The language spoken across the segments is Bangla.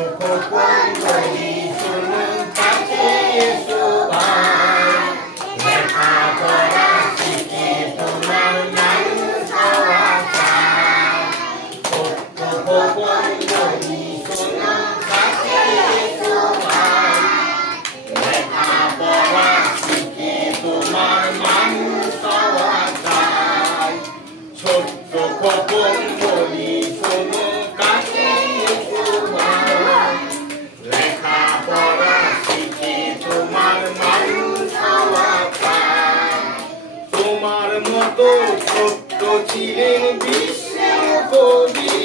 খোকন বলি শুনুন কাছে এসো ভাই, লেখাপড়া শিখে তোমার মানুষ হওয়া চাই। খোকন বলি শুনুন কাছে এসো ভাই, লেখাপড়া শিখে তোমার মানুষ হওয়া চাই। ছোট্ট খোকন বলি শুনুন কাছে এসো ভাই, লেখাপড়া শিখে তোমার মানুষ হওয়া চাই। তোমার মতো ছোট্ট ছিলেন বিশ্বের কবি,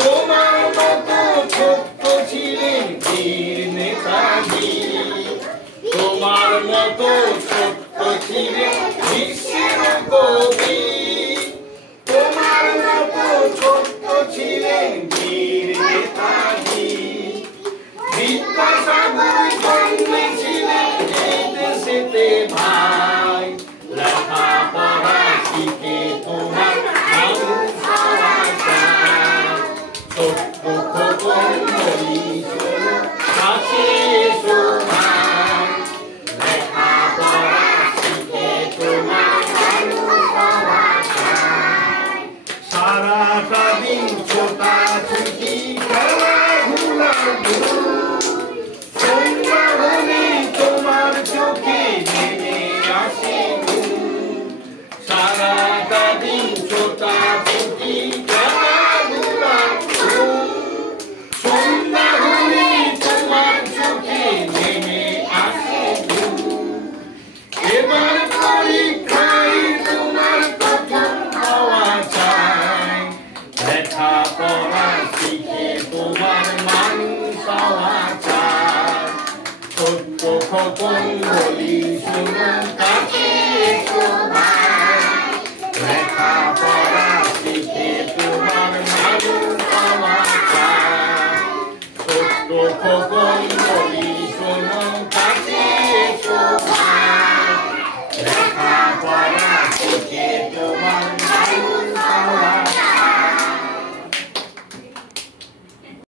তোমার মতো ছোট্ট ছিলেন বীর নেতাজি, তোমার মতো ছোট্ট ছিলেন বিশ্বের কবি, তোমার মতো ছোট্ট ছিলেন বীর নেতাজি। বিদ্যাসাগর জন্মেছিলেন এই দেশেতে ভাই, লেখাপড়া শিখে তোমার মানুষ হওয়া চাই। ছোট্ট খোকন বলি শুনুন কাছে এসো ভাই, লেখাপড়া শিখে তোমার মানুষ হওয়া চাই। সারাটা দিন ছোটাছুটি খেলাধুলা, সন্ধ্যা হলে তোমার চোখে নেমে আসে ঘুম। সারাটা দিন ছোটাছুটি খেলাধুলা, সন্ধ্যা হলে তোমার চোখে নেমে আসে ঘুম। এবার পরীক্ষায় তোমার প্রথম হওয়া চাই, লেখাপড়া শিখে তোমার মানুষ হওয়া চাই। ছোট্ট খোকন বলি শুনুন কাছে এসো ভাই, লেখাপড়া শিখে তোমার মানুষ হওয়া চাই। ছোট্ট খোকন বলি শুনুন কাছে এসো ভাই, লেখাপড়া